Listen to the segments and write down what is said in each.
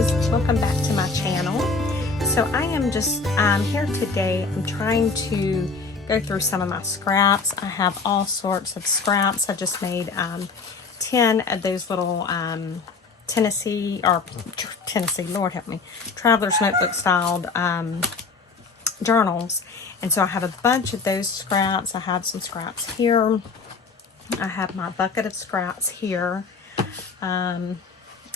guys, welcome back to my channel. So I am just here today. I'm trying to go through some of my scraps. I have all sorts of scraps. I just made 10 of those little Tennessee, Lord help me, Traveler's Notebook styled journals. And so I have a bunch of those scraps. I have some scraps here. I have my bucket of scraps here.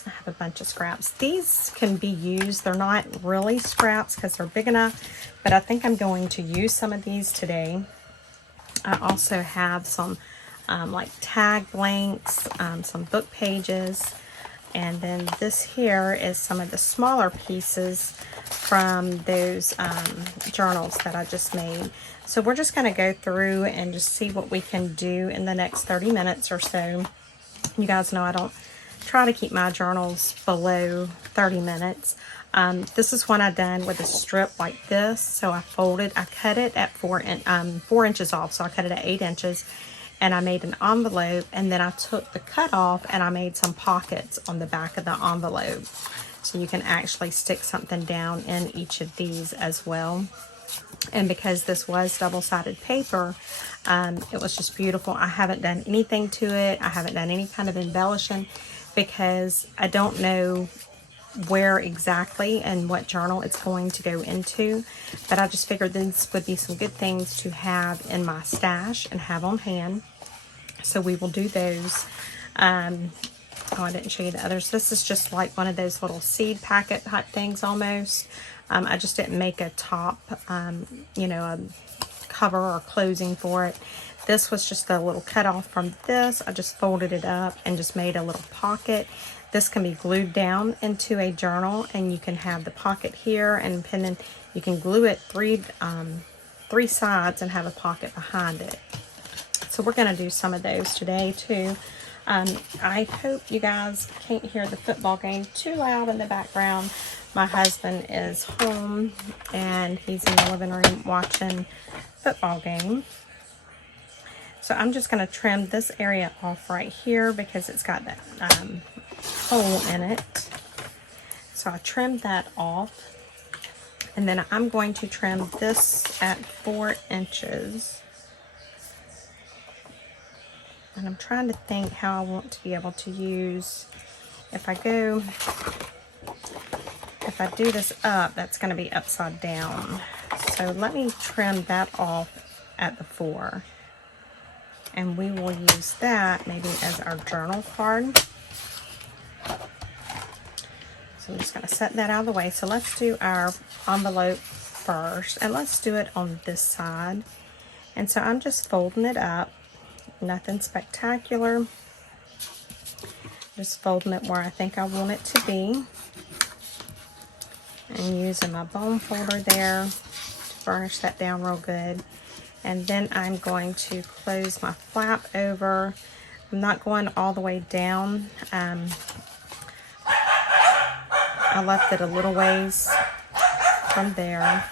I have a bunch of scraps. These can be used. They're not really scraps because they're big enough, but I think I'm going to use some of these today. I also have some like tag blanks, some book pages, and then this here is some of the smaller pieces from those journals that I just made. So we're just going to go through and just see what we can do in the next 30 minutes or so. You guys know I don't try to keep my journals below 30 minutes. This is one I done with a strip like this. So I cut it at 4 inches off. So I cut it at 8 inches and I made an envelope, and then I took the cut off and I made some pockets on the back of the envelope. So you can actually stick something down in each of these as well. And because this was double-sided paper, it was just beautiful. I haven't done anything to it. I haven't done any kind of embellishing because I don't know where exactly and what journal it's going to go into. But I just figured this would be some good things to have in my stash and have on hand. So we will do those. Oh, I didn't show you the others. This is just like one of those little seed packet type things almost. I just didn't make a top, you know, a cover or closing for it. This was just a little cut off from this. I just folded it up and just made a little pocket. This can be glued down into a journal, and you can have the pocket here, and then you can glue it three sides and have a pocket behind it. So we're going to do some of those today too. I hope you guys can't hear the football game too loud in the background. My husband is home and he's in the living room watching football game. So I'm just going to trim this area off right here because it's got that hole in it. So I trimmed that off. And then I'm going to trim this at 4 inches. And I'm trying to think how I want to be able to use, if I do this up, that's going to be upside down. So let me trim that off at the 4. And we will use that maybe as our journal card. So I'm just going to set that out of the way. So let's do our envelope first. And let's do it on this side. And so I'm just folding it up. Nothing spectacular. Just folding it where I think I want it to be. And using my bone folder there to burnish that down real good. And then I'm going to close my flap over. I'm not going all the way down. I left it a little ways from there.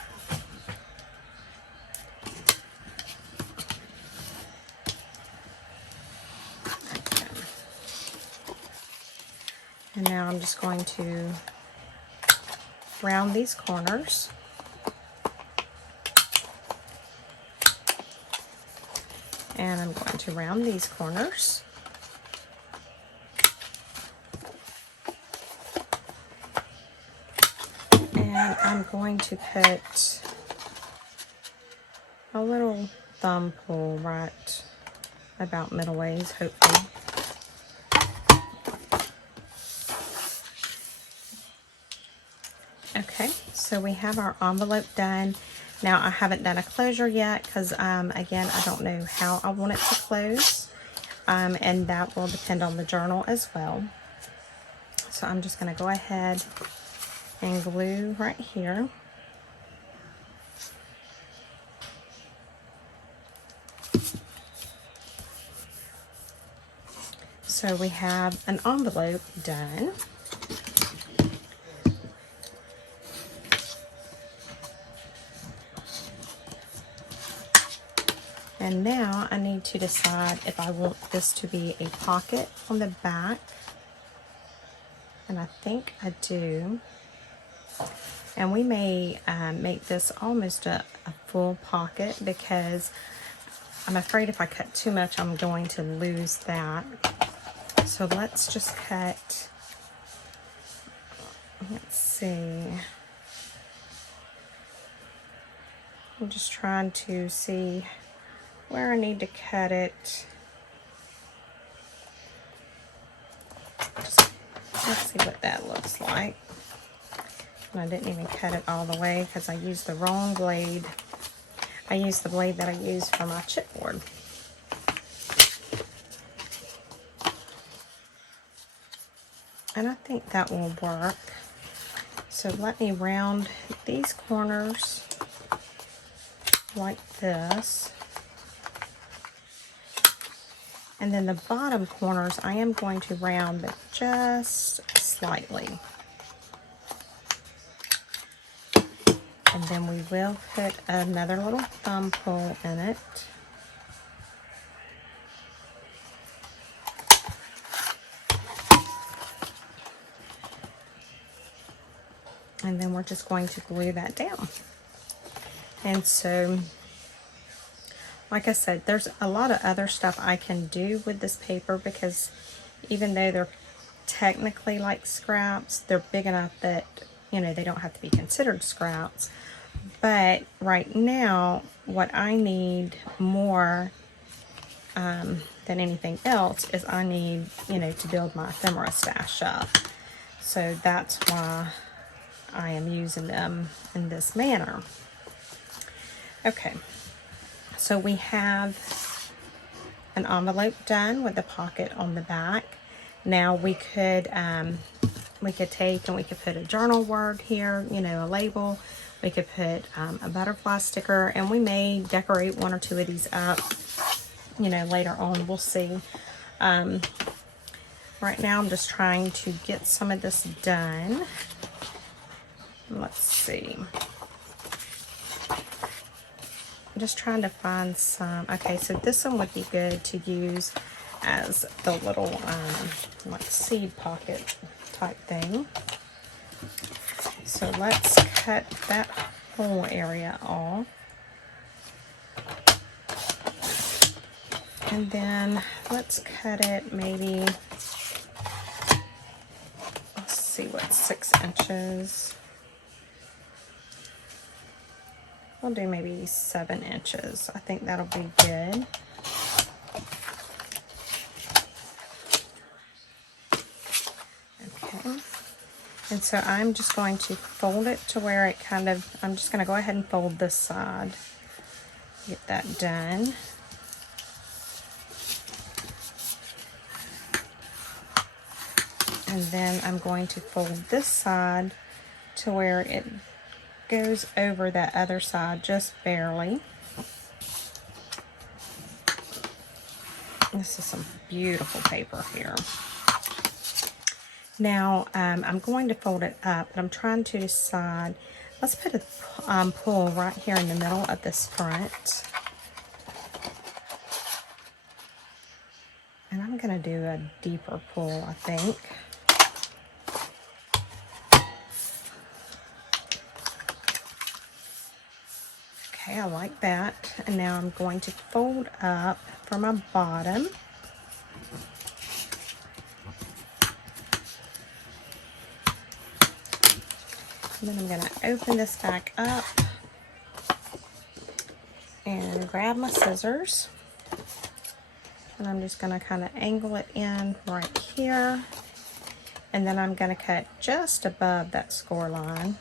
And now I'm just going to round these corners. And I'm going to round these corners. And I'm going to put a little thumb pull right about middle ways, hopefully. Okay, so we have our envelope done. Now I haven't done a closure yet because again, I don't know how I want it to close, and that will depend on the journal as well. So I'm just going to go ahead and glue right here. So we have an envelope done. And now I need to decide if I want this to be a pocket on the back and I think I do. And we may make this almost a full pocket, because I'm afraid if I cut too much, I'm going to lose that. So let's just cut, let's see. I'm just trying to see where I need to cut it. Let's see what that looks like. And I didn't even cut it all the way because I used the wrong blade. I used the blade that I used for my chipboard. And I think that will work. So let me round these corners like this. And then the bottom corners I am going to round, but just slightly. And then we will put another little thumb pull in it. And then we're just going to glue that down. And so, like I said, there's a lot of other stuff I can do with this paper, because even though they're technically like scraps, they're big enough that, you know, they don't have to be considered scraps. But right now, what I need more than anything else is I need, you know, to build my ephemera stash up. So that's why I am using them in this manner. Okay, so we have an envelope done with the pocket on the back. Now we could take and we could put a journal word here, you know, a label. We could put a butterfly sticker, and we may decorate one or two of these up, you know, later on. We'll see. Right now I'm just trying to get some of this done. Let's see. I'm just trying to find some. Okay, so this one would be good to use as the little like seed pocket type thing. So let's cut that whole area off. And then let's cut it maybe, let's see, what, 6 inches. We'll do maybe 7 inches. I think that'll be good. Okay. And so I'm just going to fold it to where it kind of, I'm just going to go ahead and fold this side. Get that done. And then I'm going to fold this side to where it goes over that other side just barely. This is some beautiful paper here. Now I'm going to fold it up, but I'm trying to decide. Let's put a pull right here in the middle of this front. And I'm going to do a deeper pull, I think. Okay, I like that. And now I'm going to fold up for my bottom. And then I'm going to open this back up and grab my scissors. And I'm just going to kind of angle it in right here. And then I'm going to cut just above that score line.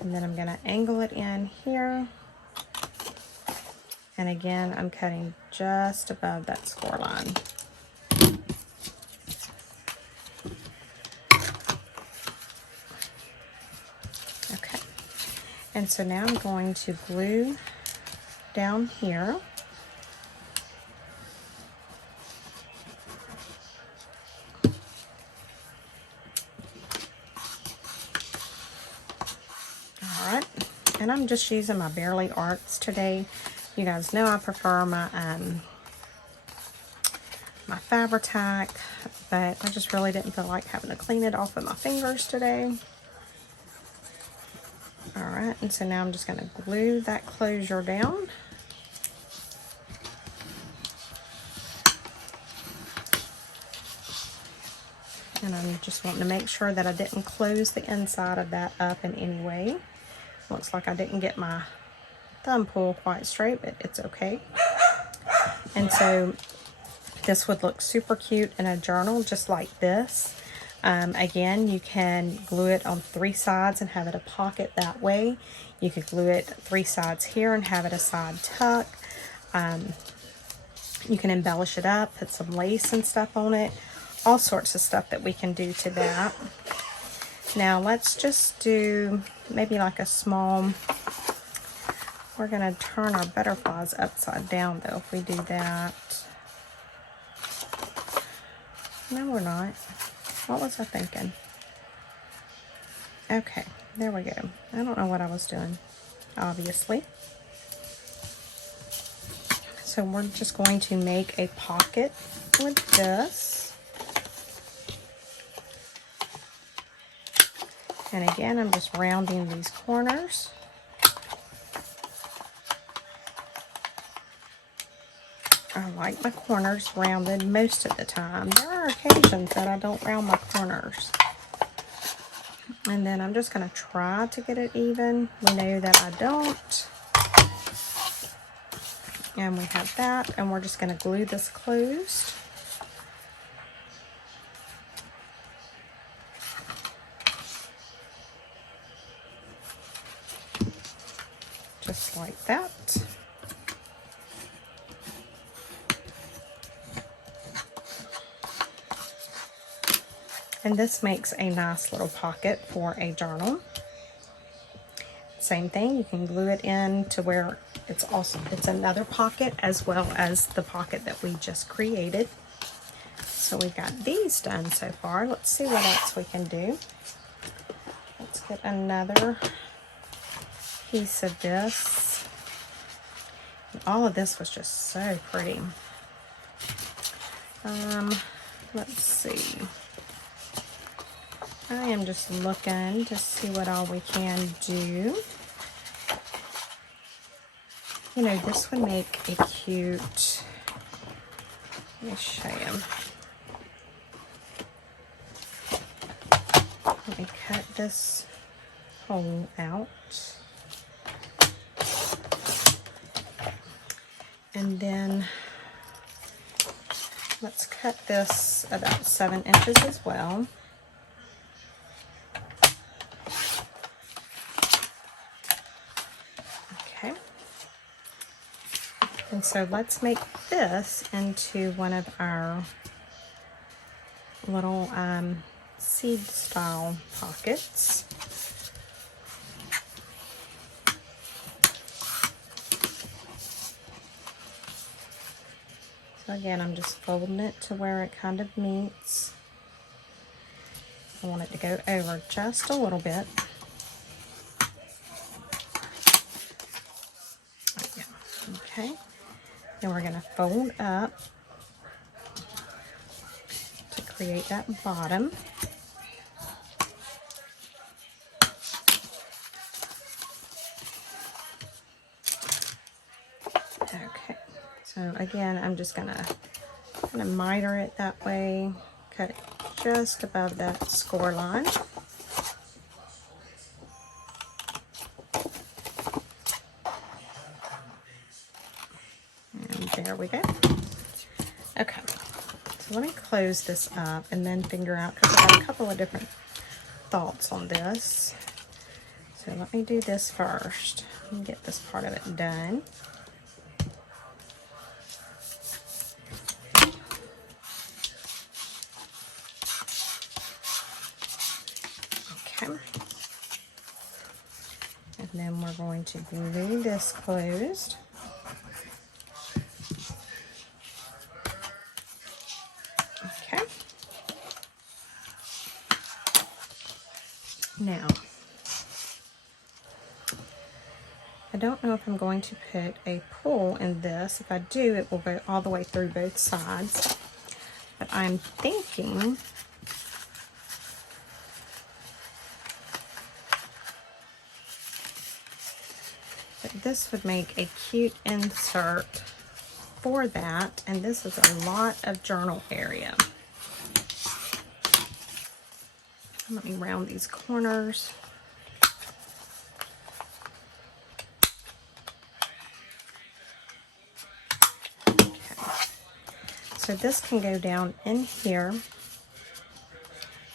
And then I'm going to angle it in here. And again, I'm cutting just above that score line. Okay. And so now I'm going to glue down here. And I'm just using my Barely Arts today. You guys know I prefer my my Fabri-Tac, but I just really didn't feel like having to clean it off with my fingers today. All right, and so now I'm just going to glue that closure down. And I'm just wanting to make sure that I didn't close the inside of that up in any way. Looks like I didn't get my thumb pull quite straight, but it's okay. And so this would look super cute in a journal just like this. Again, you can glue it on 3 sides and have it a pocket that way. You could glue it 3 sides here and have it a side tuck. You can embellish it up, put some lace and stuff on it. All sorts of stuff that we can do to that. Now let's just do maybe like a small, we're going to turn our butterflies upside down though if we do that. No, we're not. What was I thinking? Okay, there we go. I don't know what I was doing, obviously. So we're just going to make a pocket with this. And again, I'm just rounding these corners. I like my corners rounded most of the time. There are occasions that I don't round my corners. And then I'm just going to try to get it even. We know that I don't. And we have that. And we're just going to glue this closed. Just like that. And this makes a nice little pocket for a journal. Same thing, you can glue it in to where it's another pocket as well as the pocket that we just created. So we've got these done so far. Let's see what else we can do. Let's get another piece of this. And all of this was just so pretty. Let's see. I am just looking to see what all we can do. You know, this would make a cute, let me show you. Let me cut this hole out. And then let's cut this about 7 inches as well. Okay. And so let's make this into one of our little seed style pockets. So again, I'm just folding it to where it kind of meets. I want it to go over just a little bit. Okay, then we're going to fold up to create that bottom. Okay, so again, I'm just going to kind of miter it that way, cut it just above that score line. There we go. Okay, so let me close this up and then figure out, because I have a couple of different thoughts on this. So let me do this first and get this part of it done. Okay. And then we're going to glue this closed. Now, I don't know if I'm going to put a pull in this. If I do, it will go all the way through both sides. But I'm thinking that this would make a cute insert for that, and this is a lot of journal area. Let me round these corners. Okay. So this can go down in here,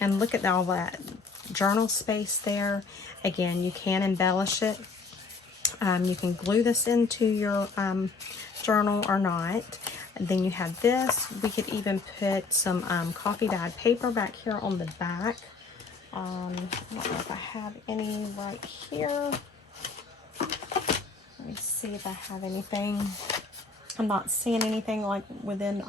and look at all that journal space there. Again, you can embellish it. You can glue this into your journal or not. And then you have this. We could even put some coffee dyed paper back here on the back. I don't know if I have any right here. Let me see if I have anything. I'm not seeing anything like within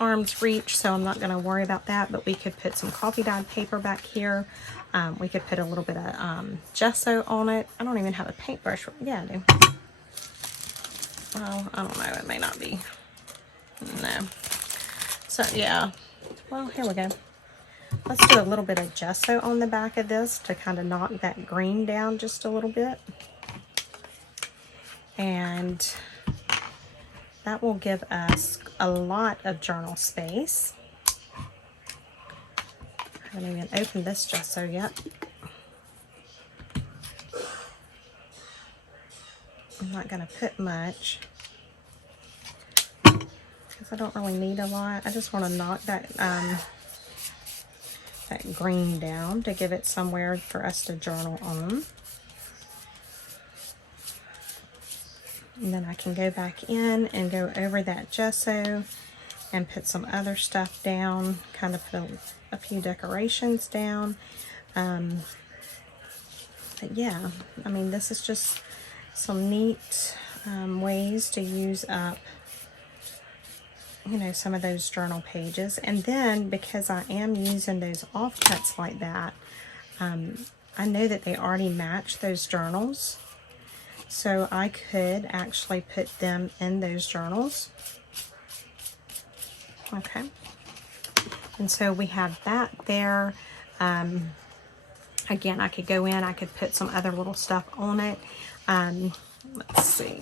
arm's reach, so I'm not going to worry about that. But we could put some coffee dyed paper back here. We could put a little bit of gesso on it. I don't even have a paintbrush. Yeah, I do. Well, I don't know. It may not be. No. So, yeah. Well, here we go. Let's do a little bit of gesso on the back of this to kind of knock that green down just a little bit. And that will give us a lot of journal space. I haven't even opened this gesso yet. I'm not going to put much because I don't really need a lot. I just want to knock that that green down to give it somewhere for us to journal on. And then I can go back in and go over that gesso and put some other stuff down, kind of put a few decorations down. But yeah, I mean, this is just some neat ways to use up, you know, some of those journal pages. And then because I am using those offcuts like that, I know that they already match those journals. So I could actually put them in those journals. Okay. And so we have that there. Again, I could go in, I could put some other little stuff on it. Let's see.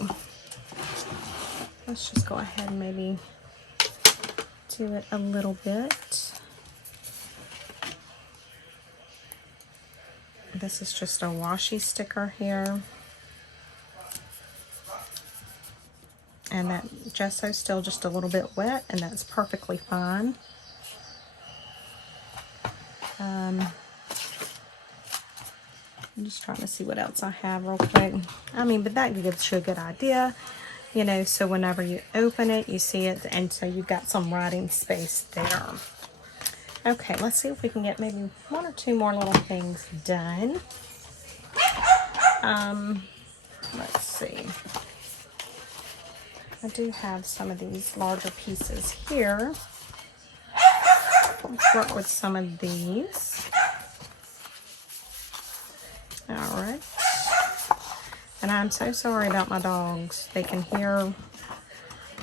Let's just go ahead and maybe do it a little bit. This is just a washi sticker here. And that gesso's still just a little bit wet, and that's perfectly fine. I'm just trying to see what else I have real quick. I mean, but that gives you a good idea, you know, so whenever you open it, you see it, and so you've got some writing space there. Okay, let's see if we can get maybe one or two more little things done. Let's see. I do have some of these larger pieces here. Let's work with some of these. Alright. And I'm so sorry about my dogs. They can hear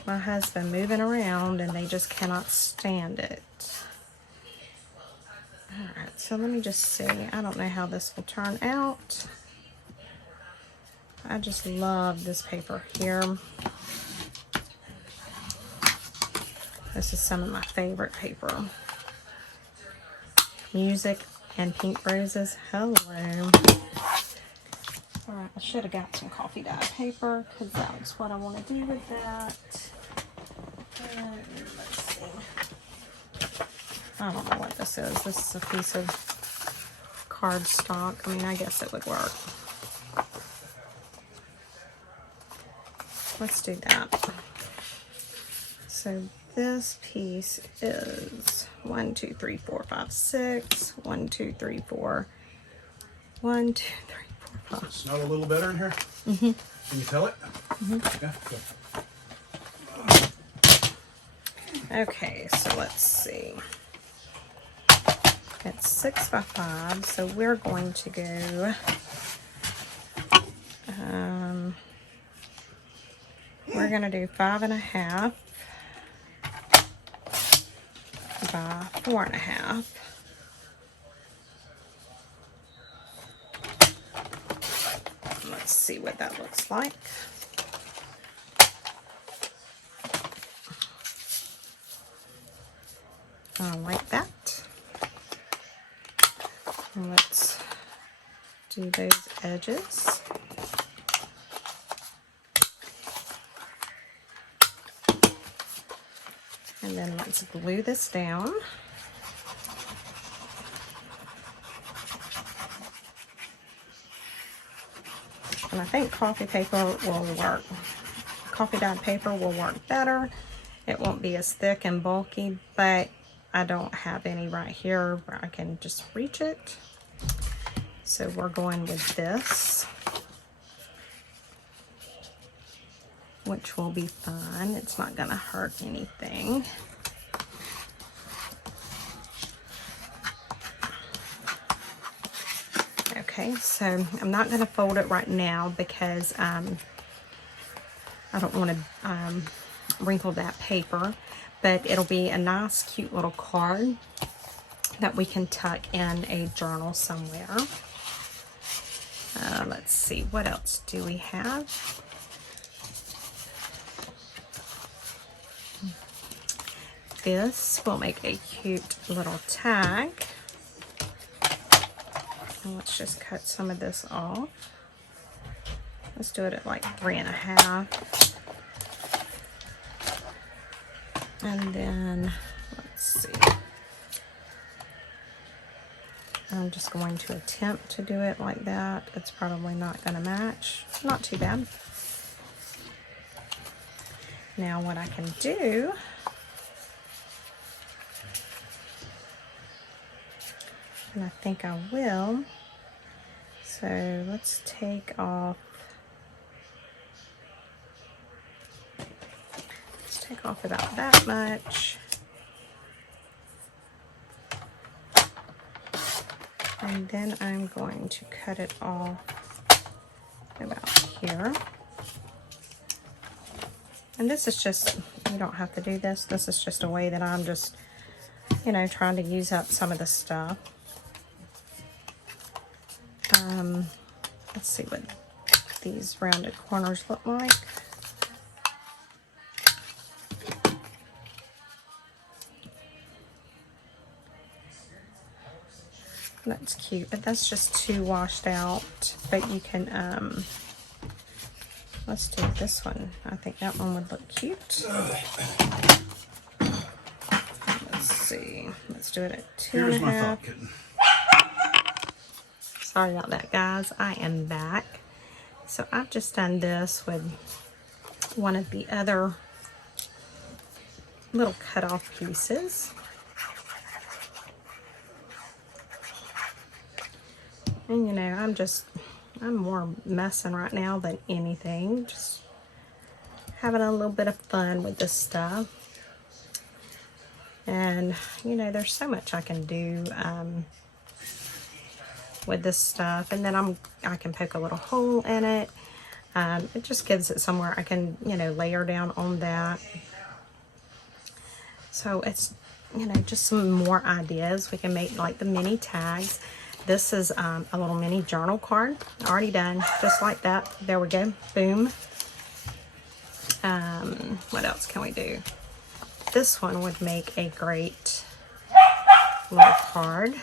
my husband moving around and they just cannot stand it. Alright, so let me just see. I don't know how this will turn out. I just love this paper here. This is some of my favorite paper. Music and Pink Roses. Hello. Alright, I should have got some coffee dye paper because that's what I want to do with that. Let's see. I don't know what this is. This is a piece of cardstock. I mean, I guess it would work. Let's do that. So this piece is 1, 2, 3, 4, 5, 6. 1, 2, 3, 4. 1, 2, 3, 4, 5. Smell a little better in here? Mm-hmm. Can you tell it? Mm-hmm. Yeah, good. Okay, so let's see. It's 6 by 5, so we're going to go. We're going to do 5 1/2. by 4.5. Let's see what that looks like. I like that. And let's do those edges. And then let's glue this down. And I think coffee paper will work. Coffee dyed paper will work better. It won't be as thick and bulky, but I don't have any right here where I can just reach it. So we're going with this, which will be fine. It's not gonna hurt anything. Okay, so I'm not gonna fold it right now because I don't want to wrinkle that paper, but it'll be a nice cute little card that we can tuck in a journal somewhere. Let's see, what else do we have? This will make a cute little tag. And let's just cut some of this off. Let's do it at like 3.5. And then, let's see. I'm just going to attempt to do it like that. It's probably not going to match. Not too bad. Now what I can do, and I think I will, so let's take off, about that much. And then I'm going to cut it off about here. And this is just, you don't have to do this. This is just a way that I'm just, you know, trying to use up some of the stuff. Let's see what these rounded corners look like. That's cute, but that's just too washed out. But you can, let's do this one. I think that one would look cute. Let's see. Let's do it at 2.5. Sorry about that, guys. I am back. So I've just done this with one of the other little cut-off pieces. And you know, I'm more messing right now than anything. Just having a little bit of fun with this stuff. And you know, there's so much I can do with this stuff. And then I can poke a little hole in it. It just gives it somewhere I can, you know, layer down on that. So it's, you know, just some more ideas. We can make like the mini tags. This is a little mini journal card, already done, just like that. There we go, boom. What else can we do? This one would make a great little card.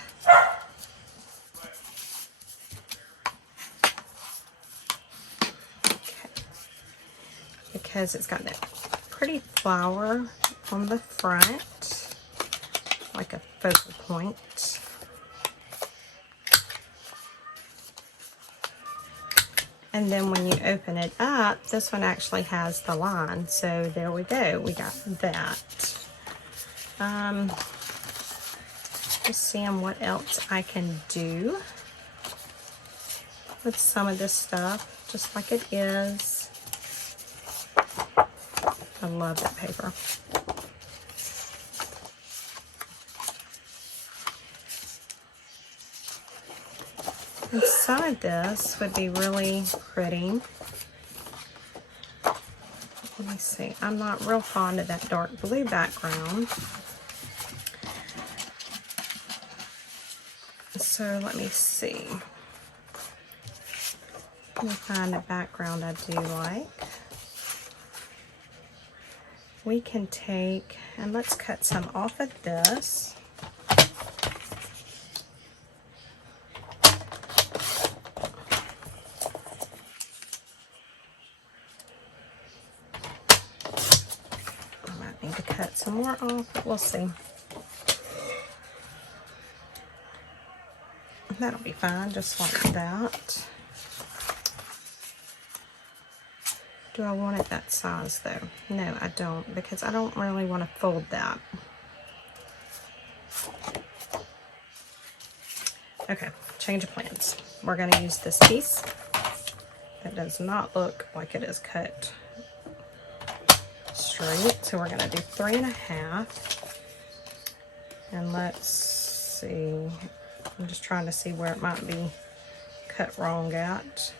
Okay. Because it's got that pretty flower on the front, like a focal point. And then when you open it up, this one actually has the line. So there we go. We got that. Just seeing what else I can do with some of this stuff, just like it is. I love that paper. And some of this would be really pretty. Let me see. I'm not real fond of that dark blue background. So let me see. Let me find a background I do like. We can take, and let's cut some off of this. I might need to cut some more off, but we'll see. That'll be fine, just like that. Do I want it that size though? No, I don't, because I don't really want to fold that. Okay, change of plans. We're going to use this piece. That does not look like it is cut straight, so we're going to do 3.5. And let's see. I'm just trying to see where it might be cut wrong at.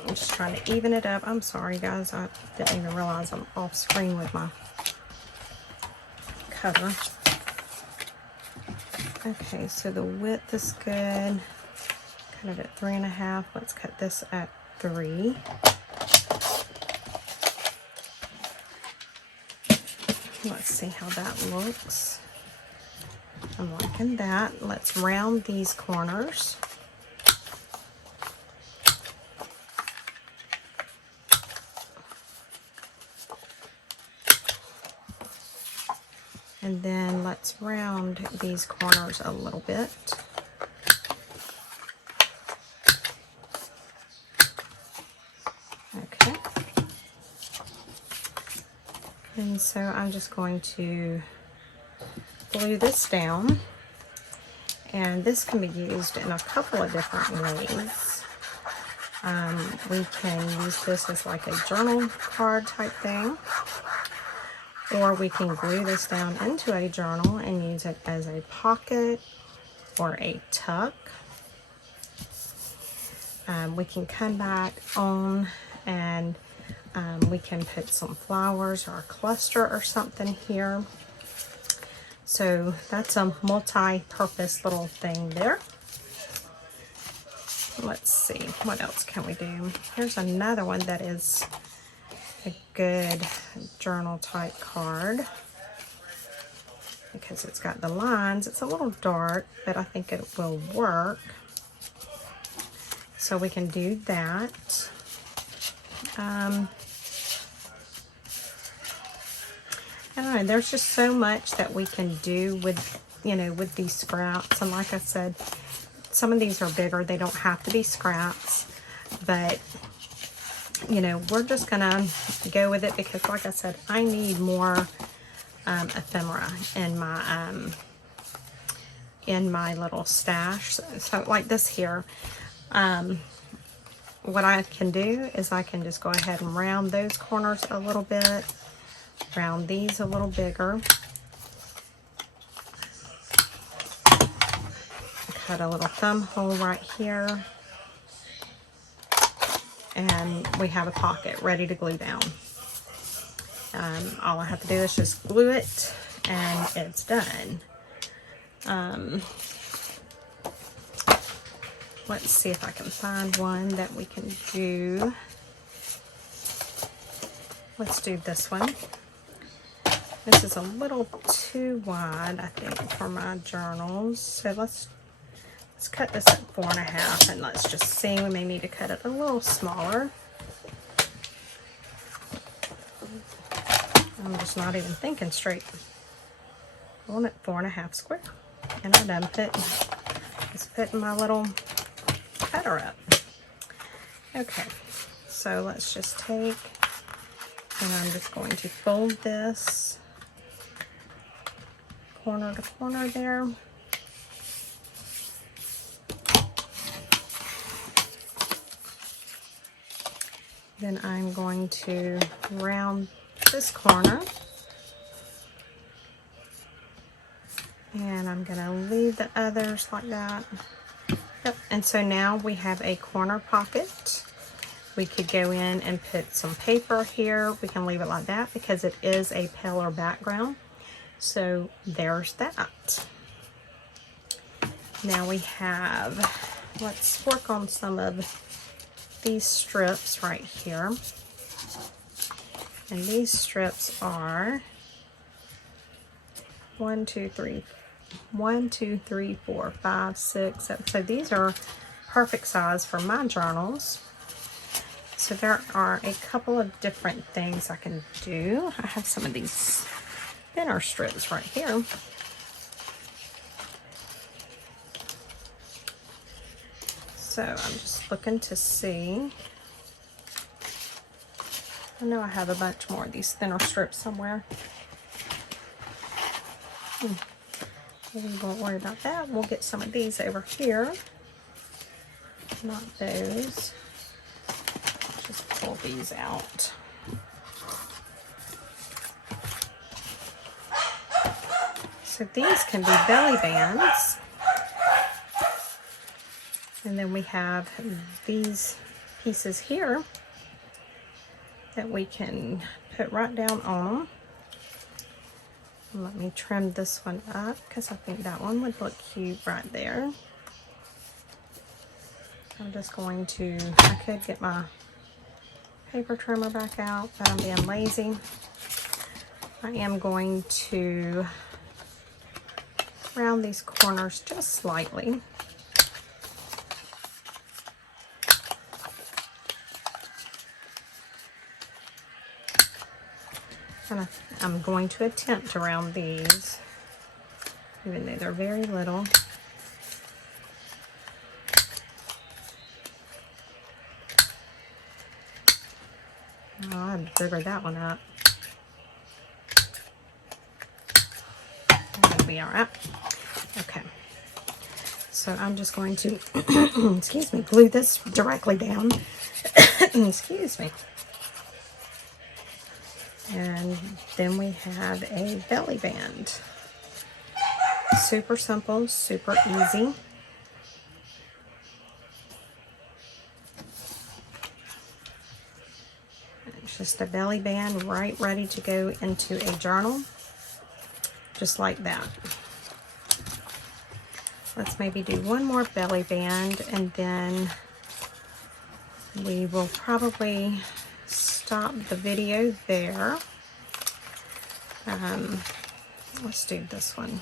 I'm just trying to even it up. I'm sorry, guys. I didn't even realize I'm off screen with my cutter. Okay, so the width is good. Cut it at 3.5. Let's cut this at 3. Let's see how that looks. I'm liking that. Let's round these corners. And then let's round these corners a little bit. Okay. And so I'm just going to glue this down. And this can be used in a couple of different ways. We can use this as like a journal card type thing. Or we can glue this down into a journal and use it as a pocket or a tuck. We can come back on and we can put some flowers or a cluster or something here. So that's a multi-purpose little thing there. Let's see, what else can we do? Here's another one that is a good journal type card because it's got the lines. It's a little dark, but I think it will work. So we can do that. I don't know, there's just so much that we can do with, you know, with these scraps. And like I said, some of these are bigger. They don't have to be scraps, but you know, we're just gonna go with it because like I said, I need more ephemera in my little stash. So like this here, what I can do is I can just go ahead and round those corners a little bit, round these a little bigger, cut a little thumb hole right here, and we have a pocket ready to glue down. All I have to do is just glue it and it's done. Let's see if I can find one that we can do. Let's do this one. This is a little too wide, I think, for my journals. So let's cut this at 4.5 and let's just see. We may need to cut it a little smaller. I'm just not even thinking straight. I want it 4.5 square. And I'm done putting my little cutter up. Okay, so let's just take, and I'm just going to fold this corner to corner there. Then I'm going to round this corner. And I'm going to leave the others like that. Yep. And so now we have a corner pocket. We could go in and put some paper here. We can leave it like that because it is a paler background. So there's that. Now we have, let's work on some of these strips right here. And these strips are 1, 2, 3, 4, 5, 6, 7. So these are perfect size for my journals. So there are a couple of different things I can do. I have some of these thinner strips right here. So I'm just looking to see. I know I have a bunch more of these thinner strips somewhere. We won't worry about that. We'll get some of these over here. Not those. Just pull these out. So these can be belly bands. And then we have these pieces here that we can put right down on them. Let me trim this one up because I think that one would look cute right there. I'm just going to, I could get my paper trimmer back out, but I'm being lazy. I am going to round these corners just slightly. And I'm going to attempt to round these, even though they're very little. Oh, I had to figure that one out. That'll be all right. Okay. So I'm just going to, excuse me, glue this directly down. Excuse me. And then we have a belly band. Super simple, super easy. It's just a belly band right ready to go into a journal. Just like that. Let's maybe do one more belly band and then we will probably stop the video there. Let's do this one.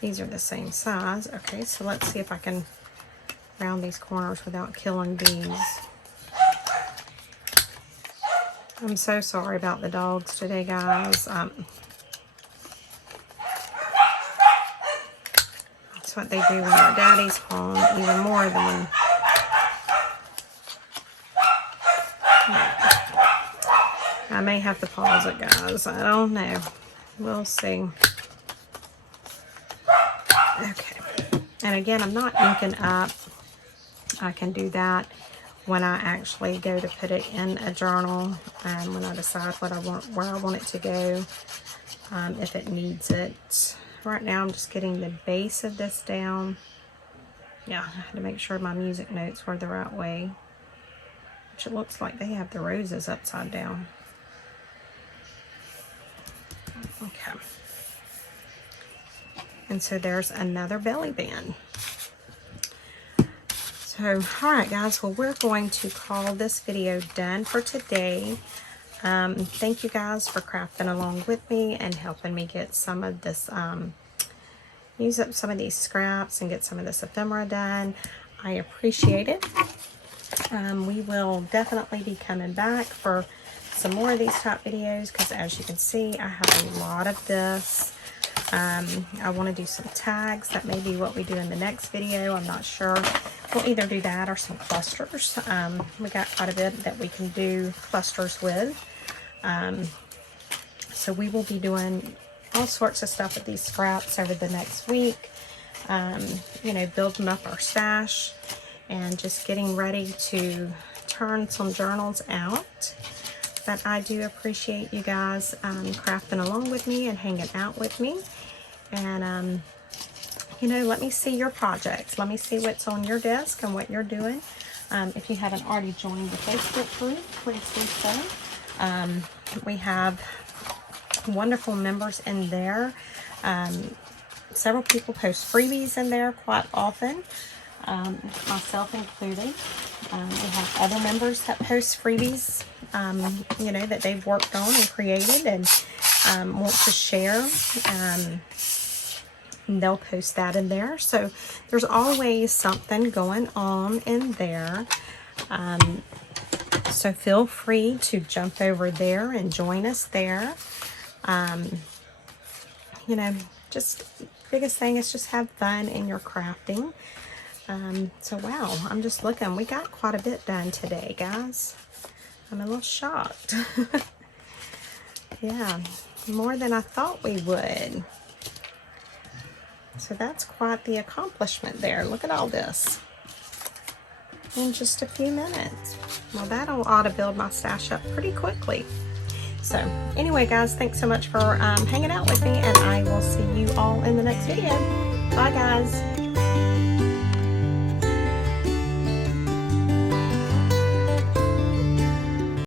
These are the same size. Okay, so let's see if I can round these corners without killing these. I'm so sorry about the dogs today, guys. That's what they do when their daddy's home, even more than when I may have to pause it, guys. I don't know. We'll see. Okay. And again, I'm not inking up. I can do that when I actually go to put it in a journal and when I decide what I want, where I want it to go, if it needs it. Right now, I'm just getting the base of this down. Yeah, I had to make sure my music notes were the right way. Which it looks like they have the roses upside down. Okay. And so there's another belly band. So, alright guys, well we're going to call this video done for today. Thank you guys for crafting along with me and helping me get some of this, use up some of these scraps and get some of this ephemera done. I appreciate it. We will definitely be coming back for some more of these type videos because as you can see, I have a lot of this. I want to do some tags. That may be what we do in the next video. I'm not sure. We'll either do that or some clusters. We got quite a bit that we can do clusters with. So we will be doing all sorts of stuff with these scraps over the next week. You know, building up our stash and just getting ready to turn some journals out. But I do appreciate you guys crafting along with me and hanging out with me. And, you know, let me see your projects. Let me see what's on your desk and what you're doing. If you haven't already joined the Facebook group, please do so. We have wonderful members in there. several people post freebies in there quite often, myself included. We have other members that post freebies, you know, that they've worked on and created and want to share. And they'll post that in there. So there's always something going on in there. So feel free to jump over there and join us there. You know, just biggest thing is just have fun in your crafting. So wow, I'm just looking. We got quite a bit done today, guys. I'm a little shocked. Yeah, more than I thought we would. So that's quite the accomplishment there. Look at all this in just a few minutes. Well, that'll ought to build my stash up pretty quickly. So anyway, guys, thanks so much for hanging out with me, and I will see you all in the next video. Bye, guys.